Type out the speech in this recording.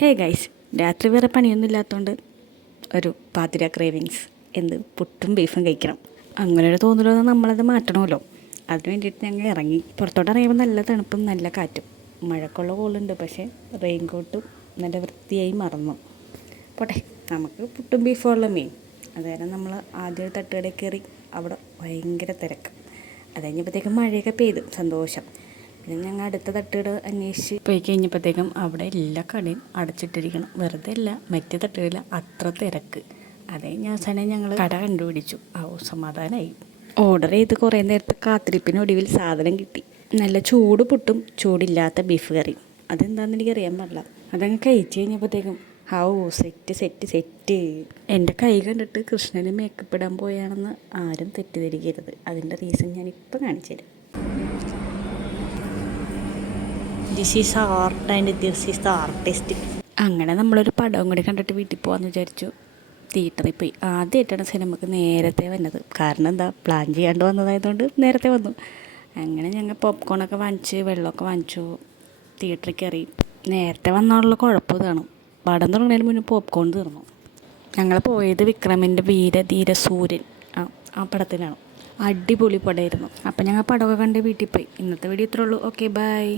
Hey guys രാത്രി വേറെ പണിയൊന്നും ഇല്ലാത്തതുകൊണ്ട് ഒരു പാതിര ക്രേവിങ്സ് എന്ത് പുട്ടും ബീഫും കഴിക്കണം. അങ്ങനെ ഒരു തോന്നലൊന്നും നമ്മളത് മാറ്റണമല്ലോ. അതിന് വേണ്ടിയിട്ട് ഞങ്ങൾ ഇറങ്ങി. പുറത്തോട്ട് ഇറങ്ങിയപ്പോൾ നല്ല തണുപ്പും നല്ല കാറ്റും. മഴക്കുള്ള കോളുണ്ട് പക്ഷേ റെയിൻ കോട്ടും നല്ല വൃത്തിയായി മറന്നു. പോട്ടെ നമുക്ക് പുട്ടും ബീഫും ഉള്ള മീൻ. അതായത് നമ്മൾ ആദ്യം തട്ടുകടയിൽ കയറി അവിടെ ഭയങ്കര തിരക്ക്. അത് കഴിഞ്ഞപ്പോഴത്തേക്കും മഴയൊക്കെ പെയ്തു. സന്തോഷം. പിന്നെ ഞങ്ങൾ അടുത്ത തട്ടുകട അന്വേഷിച്ച് പോയി കഴിഞ്ഞപ്പോഴത്തേക്കും അവിടെ എല്ലാ കടയും അടച്ചിട്ടിരിക്കണം. വെറുതെ അല്ല മറ്റേ തട്ടുകളിൽ അത്ര തിരക്ക്. അതേ ഞാൻ അവസാനം ഞങ്ങൾ കട കണ്ടുപിടിച്ചു. ഓ സമാധാനമായി ഓർഡർ ചെയ്ത് കുറേ നേരത്തെ കാത്തിരിപ്പിനൊടുവിൽ സാധനം കിട്ടി. നല്ല ചൂട് പുട്ടും ചൂടില്ലാത്ത ബീഫ് കറി അതെന്താണെന്ന് എനിക്ക് അറിയാൻ പാടില്ല. അതങ്ങ് കഴിച്ച് കഴിഞ്ഞപ്പോഴത്തേക്കും ഹൗ സെറ്റ് സെറ്റ് സെറ്റ് എന്റെ കൈ കണ്ടിട്ട് കൃഷ്ണന് മേക്കപ്പ് ഇടാൻ പോയാണെന്ന് ആരും തെറ്റിദ്ധരിക്കരുത്. അതിന്റെ റീസൺ ഇപ്പം കാണിച്ചു തരാം this is art and this is the artist അങ്ങനെ നമ്മളൊരു പടവും കൂടി കണ്ടിട്ട് വീട്ടിൽ പോകാമെന്ന് വിചാരിച്ചു. തിയേറ്ററിൽ പോയി. ആദ്യമായിട്ടാണ് സിനിമക്ക് നേരത്തെ വന്നത്. കാരണം എന്താ പ്ലാൻ ചെയ്യാണ്ട് വന്നതായതുകൊണ്ട് നേരത്തെ വന്നു. അങ്ങനെ ഞങ്ങൾ പോപ്കോണൊക്കെ വാങ്ങിച്ച് വെള്ളമൊക്കെ വാങ്ങിച്ചു. തിയേറ്ററിൽ കയറി. നേരത്തെ വന്നാലുള്ള കുഴപ്പം ഇതാണ്. പടം തുടങ്ങുന്നതിന് മുന്നേ പോപ്കോൺ തീർന്നു. ഞങ്ങൾ പോയത് വിക്രമിന്റെ വീരധീര സൂര്യൻ. ആ ആ പടത്തിനാണ് അടിപൊളി പടമായിരുന്നു. അപ്പം ഞങ്ങൾ പടമൊക്കെ കണ്ട് വീട്ടിൽ പോയി. ഇന്നത്തെ വീഡിയോ ഇത്രേ ഉള്ളൂ. Okay bye